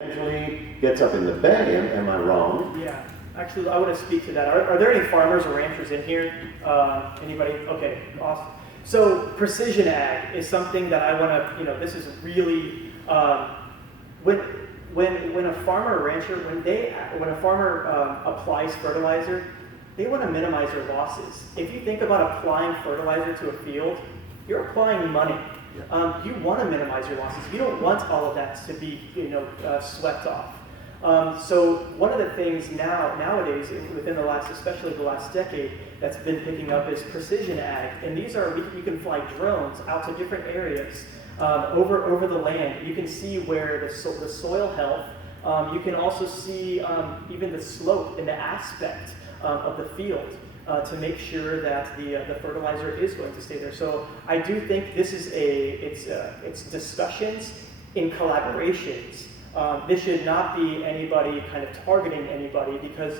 Eventually gets up in the bay, am I wrong? Yeah, actually, I want to speak to that. Are there any farmers or ranchers in here? Anybody? Okay, awesome. So precision ag is something that I want to, this is really, when a farmer or rancher, when a farmer applies fertilizer, they want to minimize their losses. If you think about applying fertilizer to a field, you're applying money. You want to minimize your losses. You don't want all of that to be, swept off. So one of the things nowadays, within the last, especially the last decade, that's been picking up is precision ag, and these are you can fly drones out to different areas over the land. You can see where the soil health. You can also see even the slope and the aspect of the field. To make sure that the fertilizer is going to stay there. So I do think this is it's discussions in collaborations. This should not be anybody kind of targeting anybody, because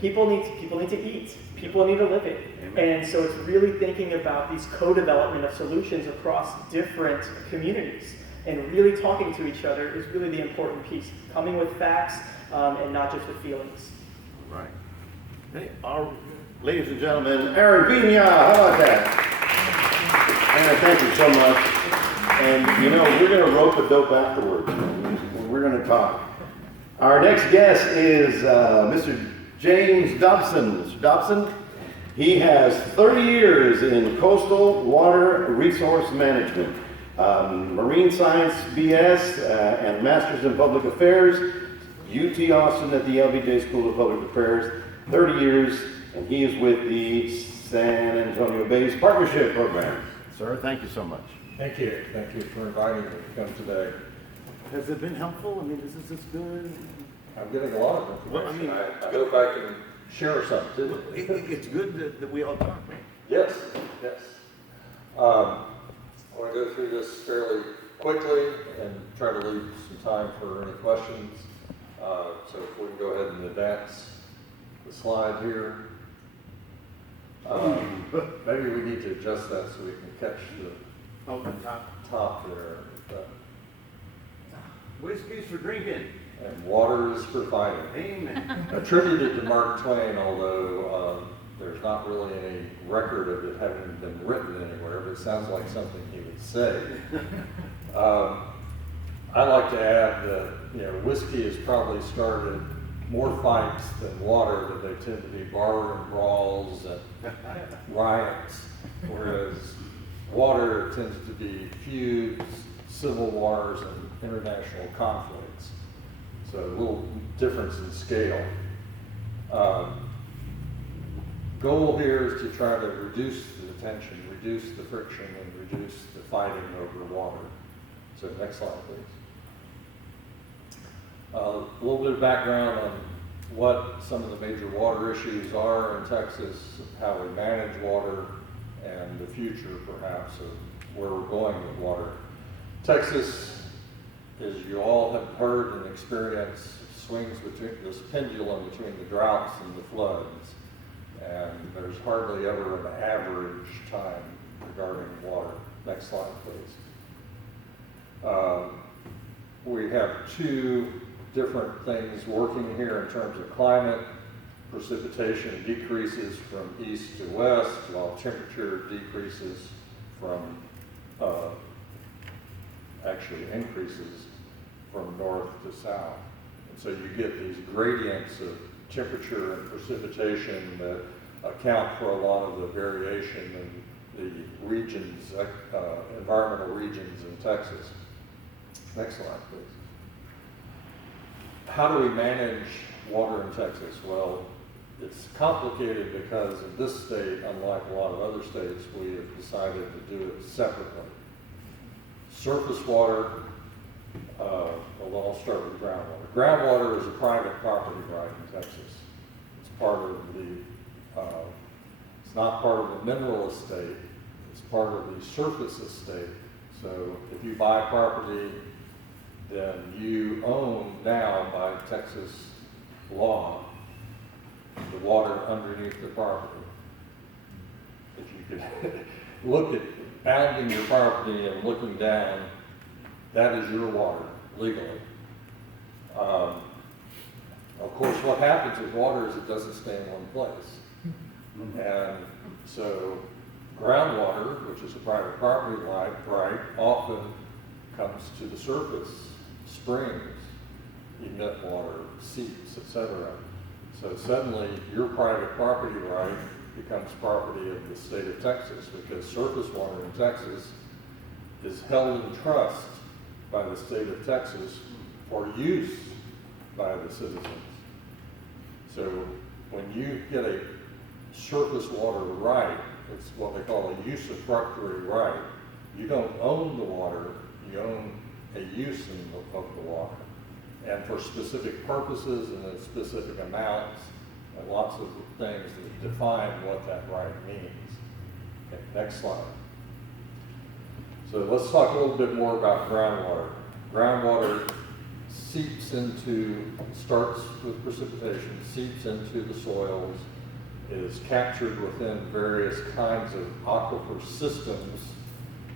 people need to eat. People need a living. And so it's really thinking about these co-development of solutions across different communities, and really talking to each other is really the important piece. Coming with facts and not just with feelings. Right. Hey, ladies and gentlemen, Aaron Pina, how about that? Aaron, thank you so much. And we're going to rope a dope afterwards. We're going to talk. Our next guest is Mr. James Dobson. Mr. Dobson, he has 30 years in coastal water resource management, marine science BS, and Masters in Public Affairs, UT Austin at the LBJ School of Public Affairs, 30 years. And he is with the San Antonio Bay's Partnership Program. Sir, thank you so much. Thank you. Thank you for inviting me to come today. Has it been helpful? I mean, is this good? I'm getting a lot of information. Well, I hope I can share some too. It's good that we all talk, right? Yes, yes. I want to go through this fairly quickly and try to leave some time for any questions. So if we can go ahead and advance the slide here. Maybe we need to adjust that so we can catch the top there. Whiskey's for drinking. And water is for fighting. Amen. Attributed to Mark Twain, although there's not really any record of it having been written anywhere, but it sounds like something he would say. I like to add that whiskey has probably started more fights than water, that they tend to be barroom brawls and riots, whereas water tends to be feuds, civil wars, and international conflicts. So a little difference in scale. Goal here is to try to reduce the tension, reduce the friction, and reduce the fighting over water. So next slide, please. A little bit of background on what some of the major water issues are in Texas, how we manage water, and the future, perhaps, of where we're going with water. Texas, as you all have heard and experienced, swings between this pendulum between the droughts and the floods, and there's hardly ever an average time regarding water. Next slide, please. We have two different things working here in terms of climate. Precipitation decreases from east to west, while temperature decreases from, actually increases from north to south. And so you get these gradients of temperature and precipitation that account for a lot of the variation in the regions, environmental regions in Texas. Next slide, please. How do we manage water in Texas? Well, it's complicated because in this state, unlike a lot of other states, we have decided to do it separately. Surface water, well, I'll start with groundwater. Groundwater is a private property right in Texas. It's part of the, it's not part of the mineral estate, it's part of the surface estate. So if you buy property, then you own now by Texas law the water underneath the property. If you could look at bounding your property and looking down, that is your water legally. what happens with water is it doesn't stay in one place. And so groundwater, which is a private property right, often comes to the surface, springs, emit water, seeps, etc. So suddenly your private property right becomes property of the state of Texas, because surface water in Texas is held in trust by the state of Texas for use by the citizens. So when you get a surface water right, it's what they call a usufructuary right. You don't own the water, you own a use of the water. And for specific purposes and in specific amounts, and lots of things that define what that right means. Okay, next slide. So let's talk a little bit more about groundwater. Groundwater starts with precipitation, seeps into the soils, is captured within various kinds of aquifer systems,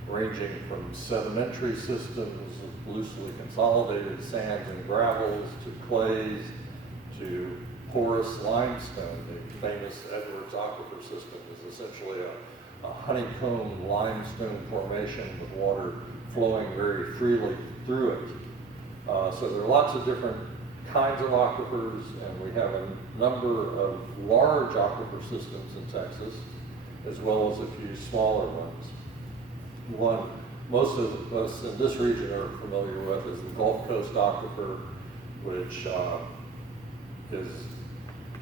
ranging from sedimentary systems of loosely consolidated sands and gravels to clays to porous limestone. The famous Edwards aquifer system is essentially a honeycomb limestone formation with water flowing very freely through it. So there are lots of different kinds of aquifers, and we have a number of large aquifer systems in Texas, as well as a few smaller ones. One most of us in this region are familiar with is the Gulf Coast aquifer, which has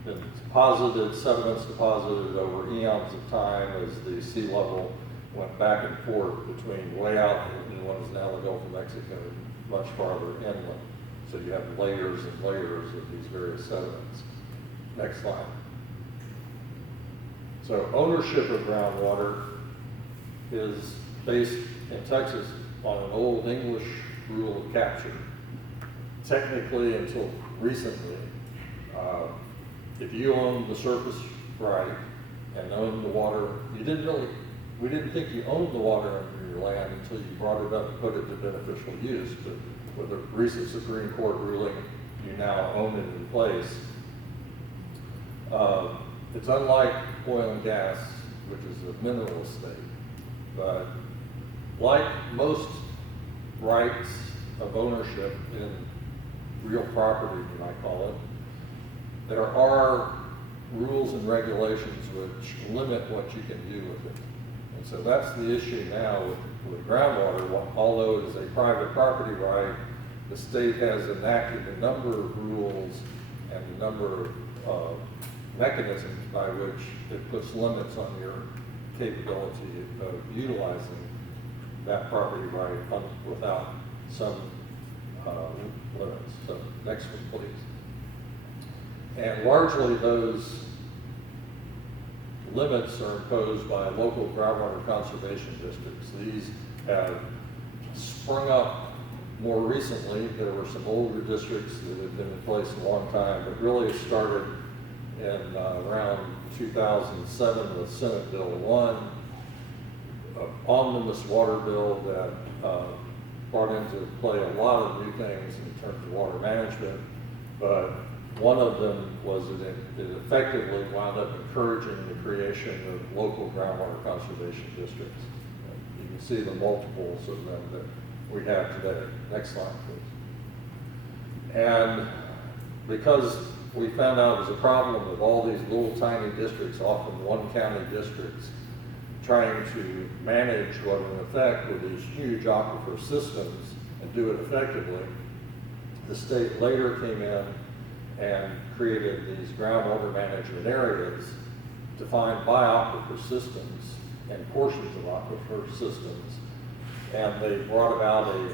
been deposited, sediments deposited over eons of time as the sea level went back and forth between way out in what is now the Gulf of Mexico, much farther inland. So you have layers and layers of these various sediments. Next slide. So ownership of groundwater is based in Texas on an old English rule of capture. Technically, until recently, if you owned the surface right and owned the water, we didn't think you owned the water under your land until you brought it up and put it to beneficial use. But with the recent Supreme Court ruling, you now own it in place. It's unlike oil and gas, which is a mineral estate. But like most rights of ownership in real property, you might call it, there are rules and regulations which limit what you can do with it. And so that's the issue now with groundwater. Although it is a private property right, the state has enacted a number of rules and a number of mechanisms by which it puts limits on your capability of utilizing that property right without some limits. So next one, please. And largely those limits are imposed by local groundwater conservation districts. These have sprung up more recently. There were some older districts that had been in place a long time, but really it started in around 2007 with Senate Bill 1, an omnibus water bill that brought into play a lot of new things in terms of water management, but one of them was that it effectively wound up encouraging the creation of local groundwater conservation districts. You can see the multiples of them that we have today. Next slide, please. And because we found out it was a problem with all these little tiny districts, often one county districts, trying to manage what in effect were these huge aquifer systems and do it effectively, the state later came in and created these groundwater management areas defined by aquifer systems and portions of aquifer systems. And they brought about a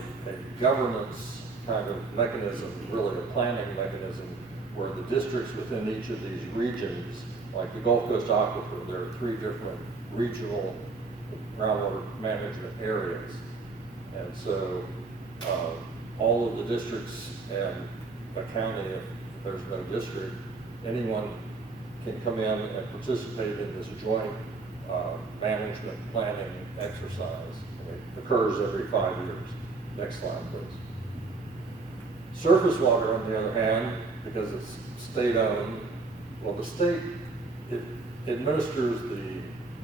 governance kind of mechanism, really a planning mechanism, where the districts within each of these regions, like the Gulf Coast Aquifer, there are 3 different regional groundwater management areas. And so all of the districts and a county, if there's no district, anyone can come in and participate in this joint management planning exercise. It occurs every 5 years. Next slide, please. Surface water, on the other hand, because it's state-owned, well, the state administers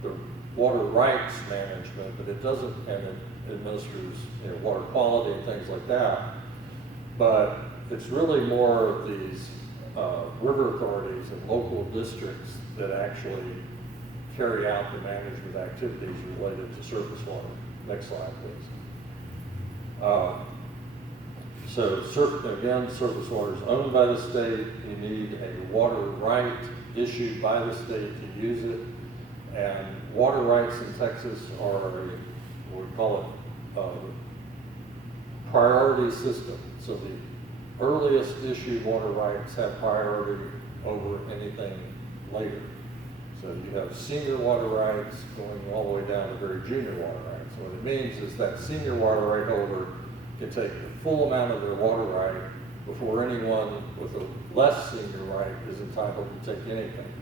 the water rights management, but it doesn't, and it administers, you know, water quality and things like that. But it's really more of these river authorities and local districts that actually carry out the management activities related to surface water. Next slide, please. Again, surface water is owned by the state. You need a water right issued by the state to use it. And water rights in Texas are, we call it priority system. So the earliest issued water rights have priority over anything later. So you have senior water rights going all the way down to very junior water rights. What it means is that senior water right holder can take the full amount of their water right before anyone with a less senior right is entitled to take anything.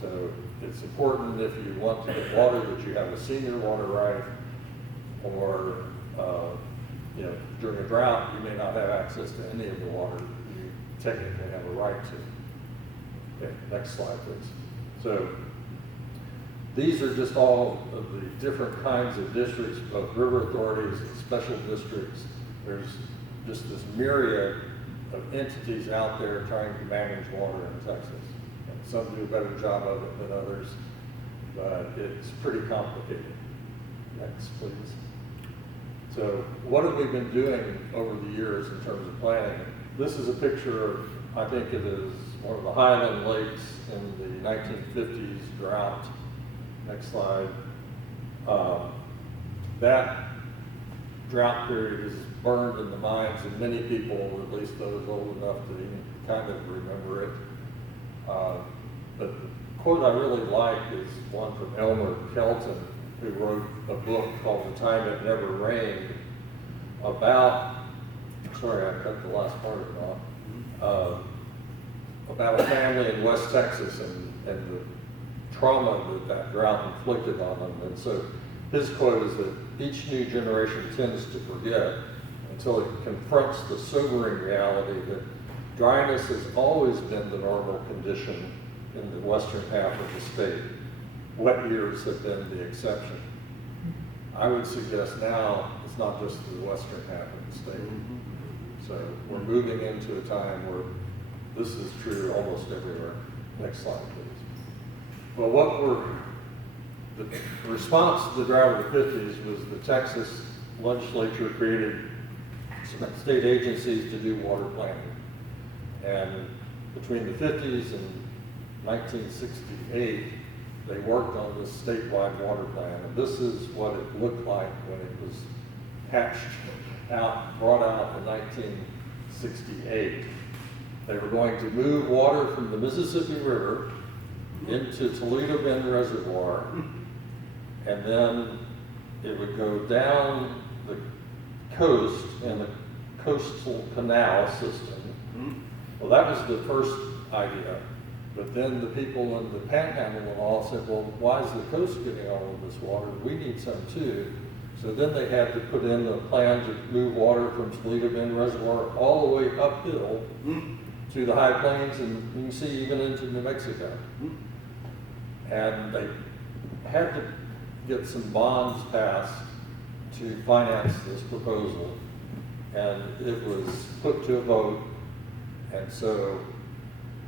So it's important if you want to get water that you have a senior water right, or you know, during a drought you may not have access to any of the water you technically have a right to. Okay, next slide please. So these are just all of the different kinds of districts, both river authorities and special districts. There's just this myriad of entities out there trying to manage water in Texas. And some do a better job of it than others, but it's pretty complicated. Next, please. So what have we been doing over the years in terms of planning? This is a picture of, I think it is one of the Highland lakes in the 1950s drought. Next slide. That drought period is burned in the minds of many people, at least those old enough to even kind of remember it. But the quote I really like is one from Elmer Kelton, who wrote a book called The Time It Never Rained, about, sorry, I cut the last part of it off, about a family in West Texas and the trauma that drought inflicted on them. And so his quote is that each new generation tends to forget until it confronts the sobering reality that dryness has always been the normal condition in the western half of the state. Wet years have been the exception. I would suggest now it's not just the western half of the state. So we're moving into a time where this is true almost everywhere. Next slide, please. Well, the response to the drought of the 50s was the Texas legislature created some state agencies to do water planning. And between the 50s and 1968, they worked on this statewide water plan. And this is what it looked like when it was hatched out, brought out in 1968. They were going to move water from the Mississippi River into Toledo Bend Reservoir, and then it would go down the coast in the coastal canal system. Well, that was the first idea. But then the people in the Panhandle and all said, well, why is the coast getting all of this water? We need some too. So then they had to put in a plan to move water from Toledo Bend Reservoir all the way uphill to the high plains, and you can see even into New Mexico. And they had to get some bonds passed to finance this proposal. And it was put to a vote. And so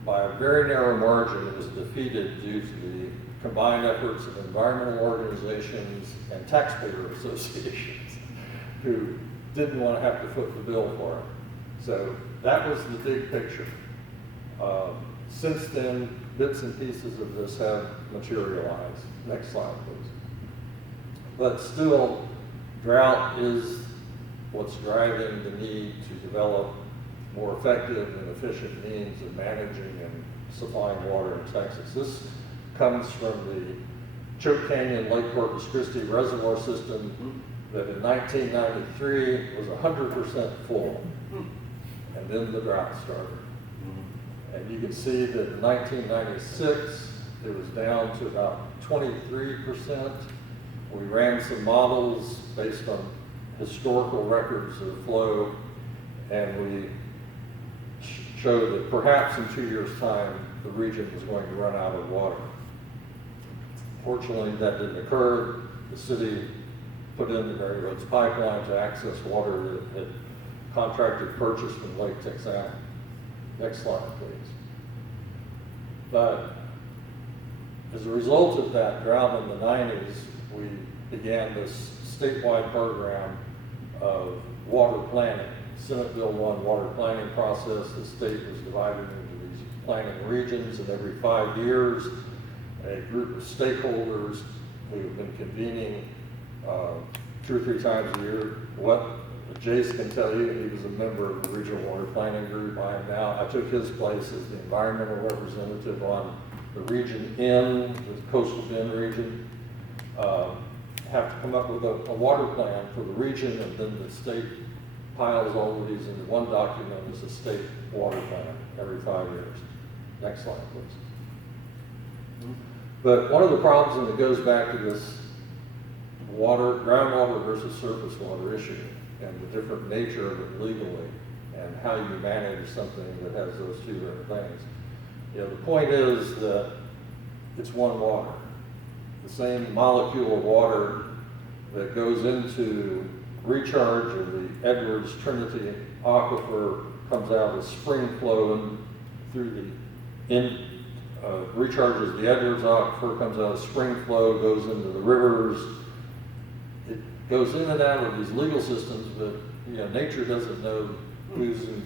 by a very narrow margin, it was defeated due to the combined efforts of environmental organizations and taxpayer associations who didn't want to have to foot the bill for it. So that was the big picture. Since then, bits and pieces of this have materialized. Next slide, please. But still, drought is what's driving the need to develop more effective and efficient means of managing and supplying water in Texas. This comes from the Choke Canyon Lake Corpus Christi reservoir system that in 1993 was 100% full. And then the drought started. And you can see that in 1996, it was down to about 23%. We ran some models based on historical records of flow, and we showed that perhaps in 2 years' time, the region was going to run out of water. Fortunately, that didn't occur. The city put in the Mary Roads pipeline to access water that had contracted purchased from Lake Texas. Next slide, please. But as a result of that drought in the 90s, we began this statewide program of water planning. Senate Bill 1 water planning process. The state was divided into these planning regions, and every 5 years, a group of stakeholders who have been convening 2 or 3 times a year. What Jace can tell you, he was a member of the Regional Water Planning Group. I am now. I took his place as the environmental representative on the Region N, the Coastal Bend region. Have to come up with a water plan for the region, and then the state piles all of these into one document as a state water plan every 5 years. Next slide, please. But one of the problems, and it goes back to this groundwater versus surface water issue, and the different nature of it legally, and how you manage something that has those two different things. You know, the point is that it's one water. The same molecule of water that goes into recharge of the Edwards Trinity aquifer comes out as spring flow and through the recharges the Edwards aquifer, comes out as spring flow, goes into the rivers. It goes in and out of these legal systems, but you know, nature doesn't know who's in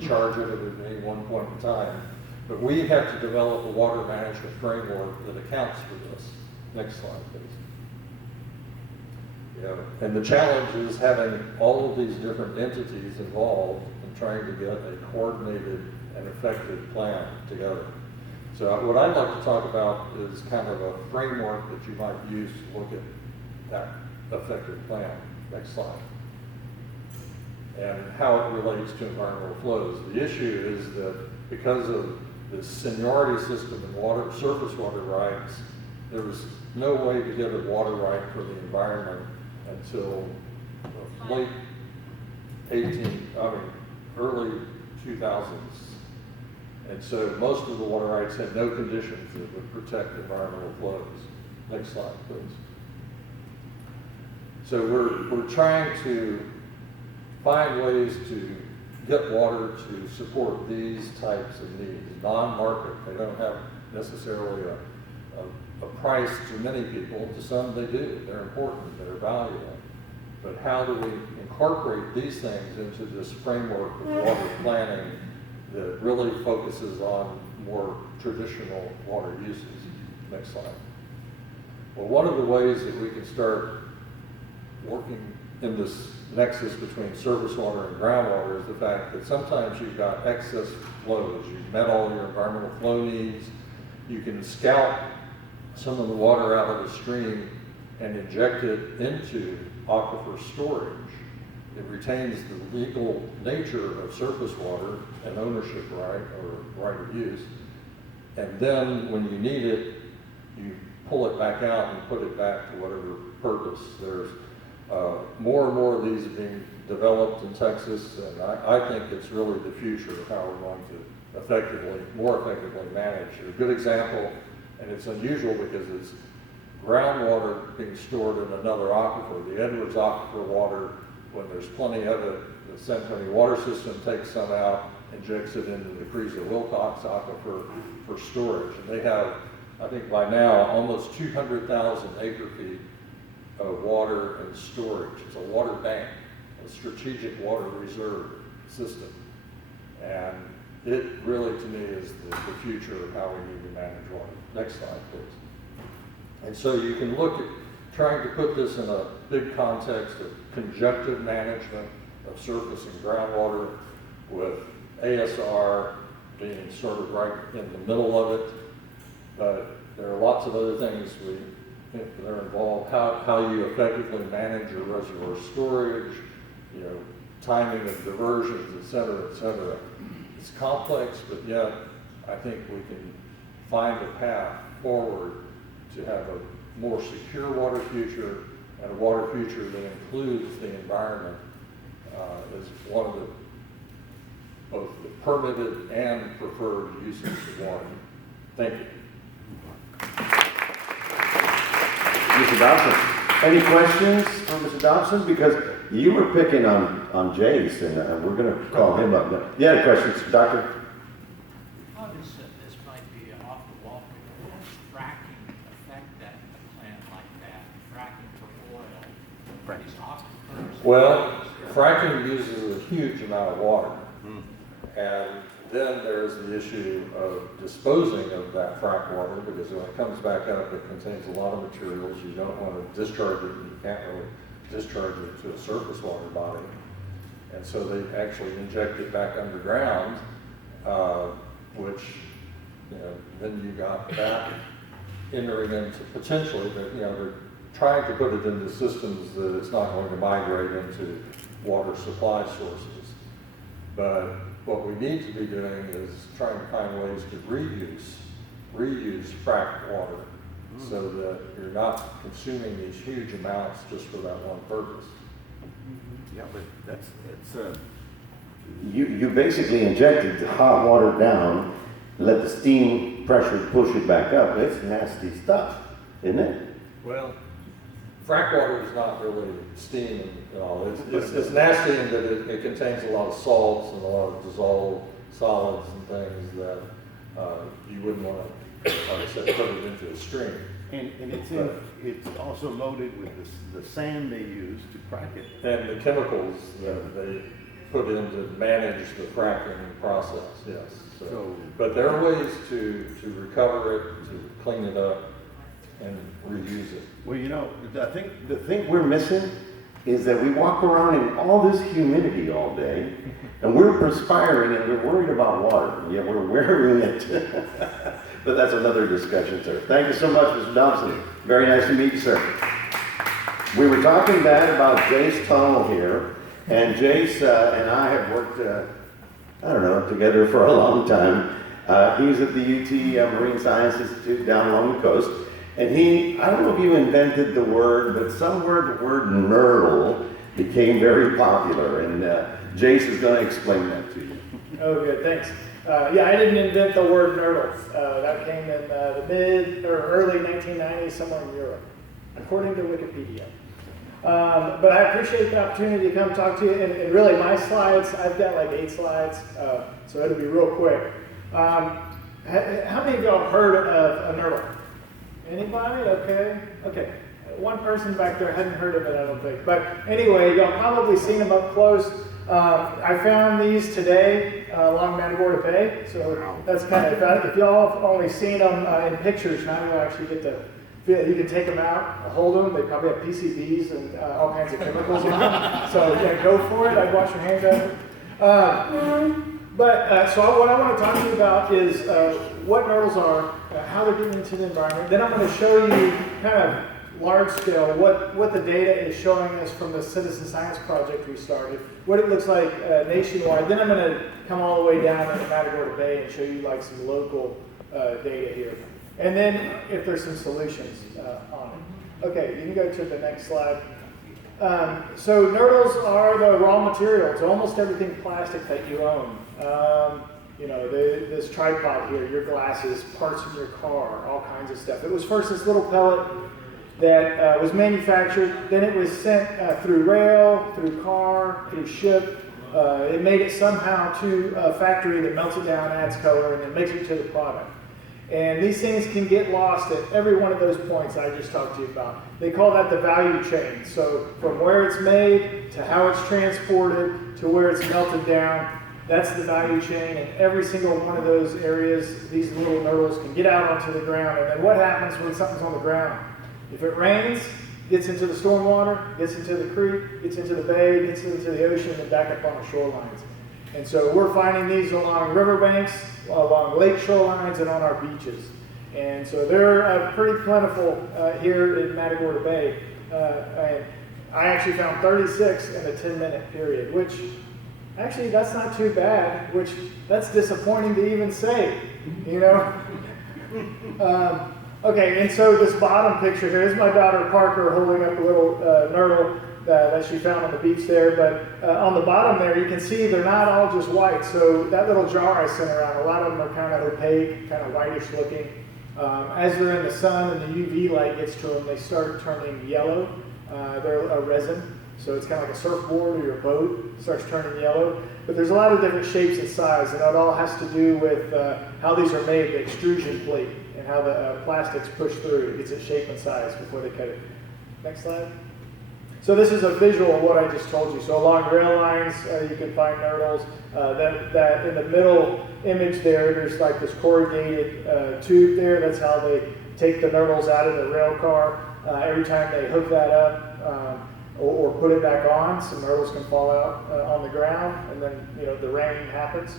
charge of it at any one point in time. But we have to develop a water management framework that accounts for this. Next slide, please. Yeah, and the challenge is having all of these different entities involved in trying to get a coordinated and effective plan together. So what I'd like to talk about is kind of a framework that you might use to look at that effective plan. Next slide. And how it relates to environmental flows. The issue is that because of the seniority system in water, surface water rights, there was no way to get a water right for the environment until late early 2000s. And so most of the water rights had no conditions that would protect environmental flows. Next slide, please. So we're trying to find ways to get water to support these types of needs, non-market. They don't have necessarily a price to many people. To some they do. They're important, they're valuable. But how do we incorporate these things into this framework of water planning that really focuses on more traditional water uses? Next slide. Well, one of the ways that we can start working in this nexus between surface water and groundwater is the fact that sometimes you've got excess flows. You've met all your environmental flow needs. You can scout some of the water out of the stream and inject it into aquifer storage. It retains the legal nature of surface water, an ownership right or right of use. And then when you need it, you pull it back out and put it back to whatever purpose. There's more and more of these are being developed in Texas, and I think it's really the future of how we're going to more effectively manage. A good example, and it's unusual because it's groundwater being stored in another aquifer. The Edwards aquifer water, when there's plenty of it, the San Antonio water system takes some out, injects it into the Creaser-Wilcox aquifer for storage. And they have, I think by now, almost 200,000 acre-feet of water and storage. It's a water bank, a strategic water reserve system. And it really, to me, is the future of how we need to manage water. Next slide, please. And so you can look at trying to put this in a big context of conjunctive management of surface and groundwater, with ASR being sort of right in the middle of it. But there are lots of other things that are involved. How you effectively manage your reservoir storage, you know, timing of diversions, et cetera, et cetera. It's complex, but yet I think we can find a path forward to have a more secure water future, and a water future that includes the environment as one of the both the permitted and preferred uses of water. Thank you. Mr. Dobson, any questions for Mr. Dobson? Because you were picking on Jace, and we're going to call him up now. Yeah, questions, Doctor? How does this might be off the wall, but how does fracking affect that, a plant like that? Fracking for oil, these aquifers? Well, fracking uses a huge amount of water. And then there's the issue of disposing of that frack water, because when it comes back up, it contains a lot of materials. You don't want to discharge it. You can't really discharge it to a surface water body. And so they actually inject it back underground, which, you know, then you got that entering into potentially, that, you know, they're trying to put it into systems that it's not going to migrate into water supply sources. But what we need to be doing is trying to find ways to reuse fracked water so that you're not consuming these huge amounts just for that one purpose. Yeah, but you basically injected the hot water down, let the steam pressure push it back up. It's nasty stuff, isn't it? Well, frack water is not really steam and all. It's nasty in that it contains a lot of salts and a lot of dissolved solids and things that you wouldn't want to, like I said, put it into a stream. And it's also loaded with the sand they use to crack it. And the chemicals that they put in to manage the fracking process, yes. So, but there are ways to recover it, to clean it up, and reuse it. Well, you know, I think the thing we're missing is that we walk around in all this humidity all day, and we're perspiring and we're worried about water, yet we're wearing it. But that's another discussion, sir. Thank you so much, Mr. Dobson. Very nice to meet you, sir. We were talking bad about Jace Tunnell here, and Jace and I have worked, I don't know, together for a long time. He's at the UT Marine Science Institute down along the coast. And I don't know if you invented the word, but somewhere the word nurdle became very popular. And Jace is going to explain that to you. Oh, good, thanks. Yeah, I didn't invent the word Nurdles. That came in the mid or early 1990s, somewhere in Europe, according to Wikipedia. But I appreciate the opportunity to come talk to you. And really, my slides, I've got like 8 slides, so it'll be real quick. How many of y'all have heard of a Nurdle? Anybody? Okay. One person back there hadn't heard of it, I don't think. But anyway, y'all probably seen them up close. I found these today along Matagorda Bay, so that's kind of fun. If y'all have only seen them in pictures, now you'll actually get to feel. You can take them out, hold them. They probably have PCBs and all kinds of chemicals in them. So yeah, go for it. I'd wash your hands after. So what I want to talk to you about is what nurdles are, how they're getting into the environment. Then I'm going to show you kind of large scale what the data is showing us from the citizen science project we started, what it looks like nationwide. Then I'm going to come all the way down into Matagorda Bay and show you like some local data here. And then if there's some solutions on it. Okay, you can go to the next slide. So nurdles are the raw material to almost everything plastic that you own. You know, this tripod here, your glasses, parts in your car, all kinds of stuff. It was first this little pellet that was manufactured, then it was sent through rail, through car, through ship. It made it somehow to a factory that melts it down, adds color, and then makes it to the product. And these things can get lost at every one of those points I just talked to you about. They call that the value chain. So from where it's made to how it's transported to where it's melted down, that's the value chain. And every single one of those areas, these little nurdles can get out onto the ground. And then what happens when something's on the ground? If it rains, gets into the stormwater, gets into the creek, gets into the bay, gets into the ocean, and back up on the shorelines. And so we're finding these along riverbanks, along lake shorelines, and on our beaches. And so they're pretty plentiful here in Matagorda Bay. I actually found 36 in a 10-minute period, which actually that's not too bad, which that's disappointing to even say, you know? Okay, and so this bottom picture here is my daughter Parker holding up a little nurdle. that she found on the beach there. But on the bottom there, you can see they're not all just white. So that little jar I sent around, a lot of them are kind of opaque, kind of whitish looking. As they're in the sun and the UV light gets to them, they start turning yellow. They're a resin, so it's kind of like a surfboard or your boat. It starts turning yellow. But there's a lot of different shapes and sizes, and it all has to do with how these are made, the extrusion plate, and how the plastic's pushed through. It gets its shape and size before they cut it. Next slide. So this is a visual of what I just told you. So along rail lines, you can find Nurdles. That in the middle image there, there's like this corrugated tube there. That's how they take the Nurdles out of the rail car. Every time they hook that up or put it back on, some Nurdles can fall out on the ground, and then the rain happens.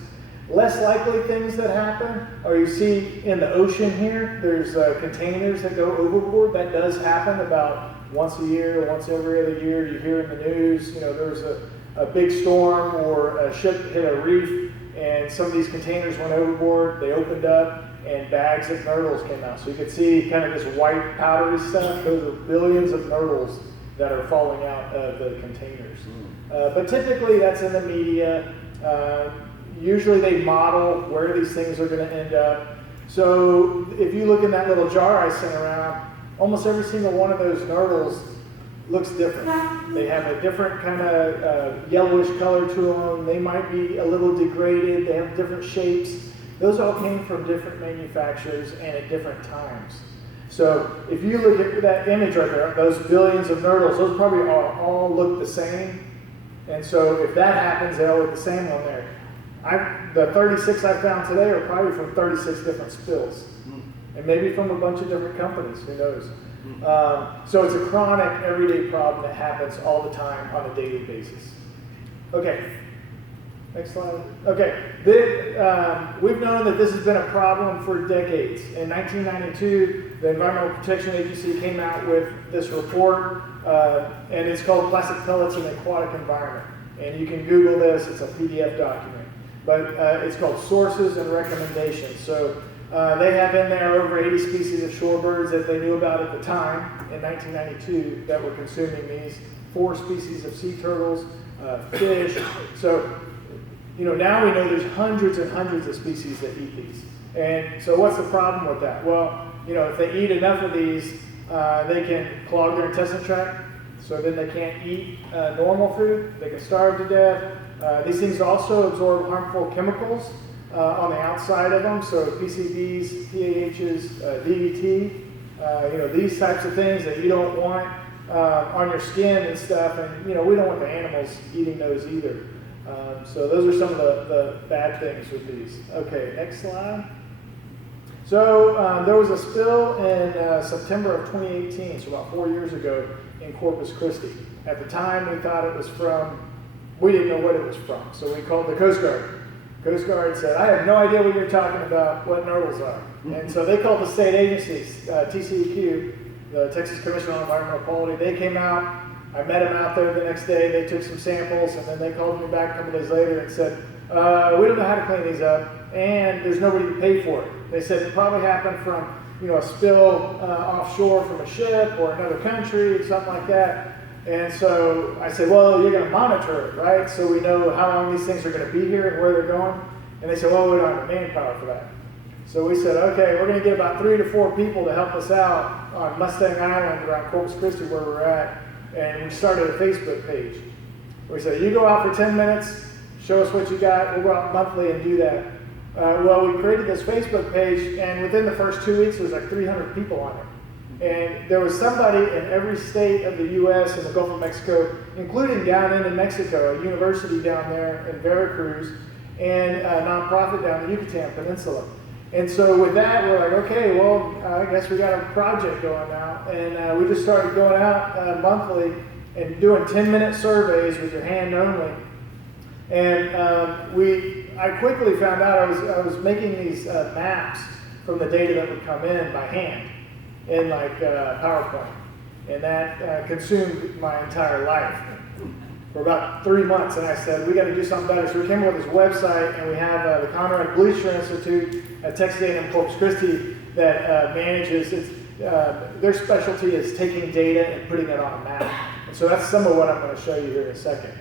Less likely things that happen are you see in the ocean here, there's containers that go overboard. That does happen about once a year, once every other year. You hear in the news, there was a big storm or a ship hit a reef and some of these containers went overboard. They opened up and bags of Nurdles came out. So you can see kind of this white powdery stuff. Those are billions of Nurdles that are falling out of the containers. But typically that's in the media. Usually they model where these things are going to end up. So if you look in that little jar I sent around, almost every single one of those Nurdles looks different. They have a different kind of yellowish color to them. They might be a little degraded. They have different shapes. Those all came from different manufacturers and at different times. So if you look at that image right there, those billions of Nurdles, those probably all look the same. And so if that happens, they all look the same on there. The 36 I found today are probably from 36 different spills. And maybe from a bunch of different companies, who knows. So it's a chronic, everyday problem that happens all the time on a daily basis. Okay, next slide. Okay, we've known that this has been a problem for decades. In 1992, the Environmental Protection Agency came out with this report, and it's called Plastic Pellets in the Aquatic Environment. And you can Google this, it's a PDF document. But it's called Sources and Recommendations. So they have in there over 80 species of shorebirds that they knew about at the time, in 1992, that were consuming these. 4 species of sea turtles, fish. So, now we know there's hundreds and hundreds of species that eat these. And so what's the problem with that? Well, if they eat enough of these, they can clog their intestinal tract, so then they can't eat normal food. They can starve to death. These things also absorb harmful chemicals on the outside of them, so PCBs, PAHs, DDT, these types of things that you don't want on your skin and stuff, and we don't want the animals eating those either. So those are some of the bad things with these. Okay, next slide. So there was a spill in September of 2018, so about 4 years ago, in Corpus Christi. At the time, we thought it was we didn't know what it was from, so we called the Coast Guard. Coast Guard said, I have no idea what you're talking about, what Nurdles are. And so they called the state agencies, TCEQ, the Texas Commission on Environmental Quality. They came out, I met them out there the next day, they took some samples, and then they called me back a couple days later and said, we don't know how to clean these up, and there's nobody to pay for it. They said it probably happened from a spill offshore from a ship or another country, something like that. And so I said, well, you're going to monitor it, right? So we know how long these things are going to be here and where they're going. And they said, well, we don't have the manpower for that. So we said, okay, we're going to get about 3 to 4 people to help us out on Mustang Island around Corpus Christi where we're at. And we started a Facebook page. We said, you go out for 10 minutes, show us what you got. We'll go out monthly and do that. Well, we created this Facebook page, and within the first 2 weeks, there was like 300 people on it. And there was somebody in every state of the U.S. and the Gulf of Mexico, including down into Mexico, a university down there in Veracruz, and a nonprofit down the Yucatan Peninsula. And so with that, we're like, okay, well, I guess we got a project going now. And we just started going out monthly and doing 10-minute surveys with your hand only. And I quickly found out I was making these maps from the data that would come in by hand in like PowerPoint. And that consumed my entire life for about 3 months. And I said, we got to do something better. So we came up with this website, and we have the Conrad Gleacher Institute at Texas A&M Corpus Christi that manages their specialty is taking data and putting it on a map. So that's some of what I'm going to show you here in a second.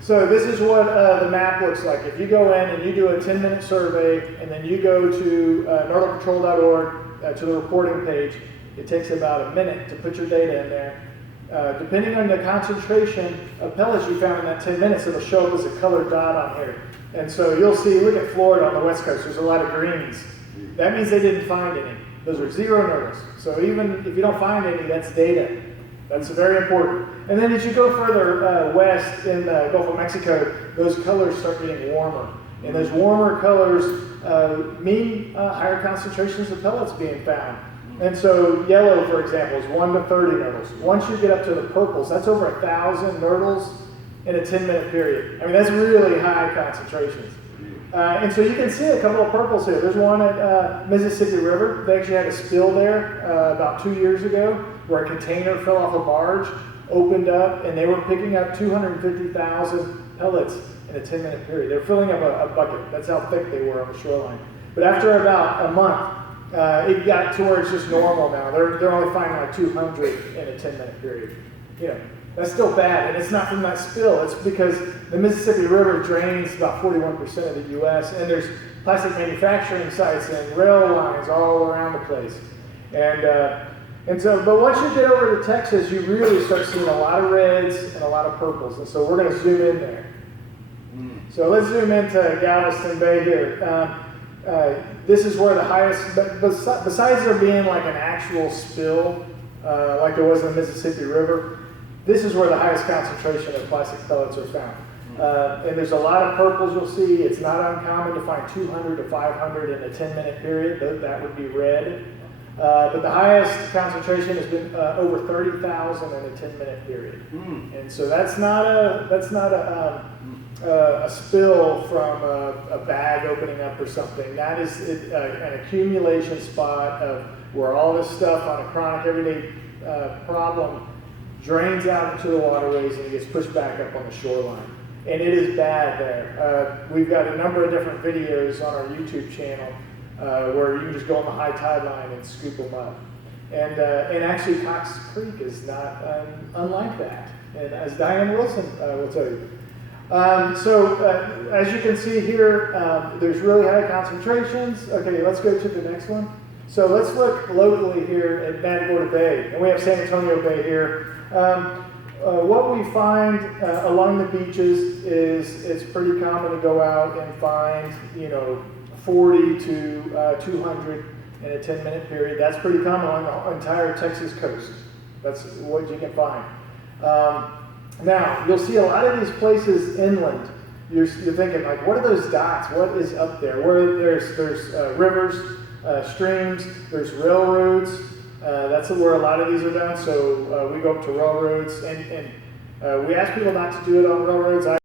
So this is what the map looks like. If you go in and you do a 10-minute survey, and then you go to nurdlecontrol.org to the reporting page, it takes about a minute to put your data in there. Depending on the concentration of pellets you found in that 10 minutes, it'll show up as a colored dot on here. And so you'll see, look at Florida on the west coast, there's a lot of greens. That means they didn't find any. Those are 0 Nurdles. So even if you don't find any, that's data. That's very important. And then as you go further west in the Gulf of Mexico, those colors start getting warmer. And those warmer colors mean higher concentrations of pellets being found. And so yellow, for example, is 1 to 30 Nurdles. Once you get up to the purples, that's over 1,000 Nurdles in a 10-minute period. I mean, that's really high concentrations. And so you can see a couple of purples here. There's one at Mississippi River. They actually had a spill there about 2 years ago where a container fell off a barge, opened up, and they were picking up 250,000 pellets in a 10-minute period. They're filling up a bucket. That's how thick they were on the shoreline. But after about a month, it got to where it's just normal now. They're only finding like 200 in a 10-minute period. You know, that's still bad, and it's not from that spill. It's because the Mississippi River drains about 41% of the U.S., and there's plastic manufacturing sites and rail lines all around the place. And so, but once you get over to Texas, you really start seeing a lot of reds and a lot of purples. And so we're going to zoom in there. So let's zoom into Galveston Bay here. This is where the highest, but besides there being like an actual spill, like there was in the Mississippi River, this is where the highest concentration of plastic pellets are found. And there's a lot of purples you'll see. It's not uncommon to find 200 to 500 in a 10-minute period. That would be red. But the highest concentration has been over 30,000 in a 10-minute period. And so that's not a spill from a bag opening up or something. That is an accumulation spot of where all this stuff on a chronic everyday problem drains out into the waterways and gets pushed back up on the shoreline. And it is bad there. We've got a number of different videos on our YouTube channel where you can just go on the high tide line and scoop them up. And actually Cox Creek is not unlike that. And as Diane Wilson will tell you. So as you can see here, there's really high concentrations. Okay, let's go to the next one. So let's look locally here at Matagorda Bay. And we have San Antonio Bay here. What we find along the beaches is it's pretty common to go out and find, 40 to 200 in a 10-minute period. That's pretty common on the entire Texas coast. That's what you can find. Now, you'll see a lot of these places inland. You're thinking, like, what are those dots? What is up there? Where there's rivers, streams, there's railroads. That's where a lot of these are done. So we go up to railroads, and we ask people not to do it on railroads.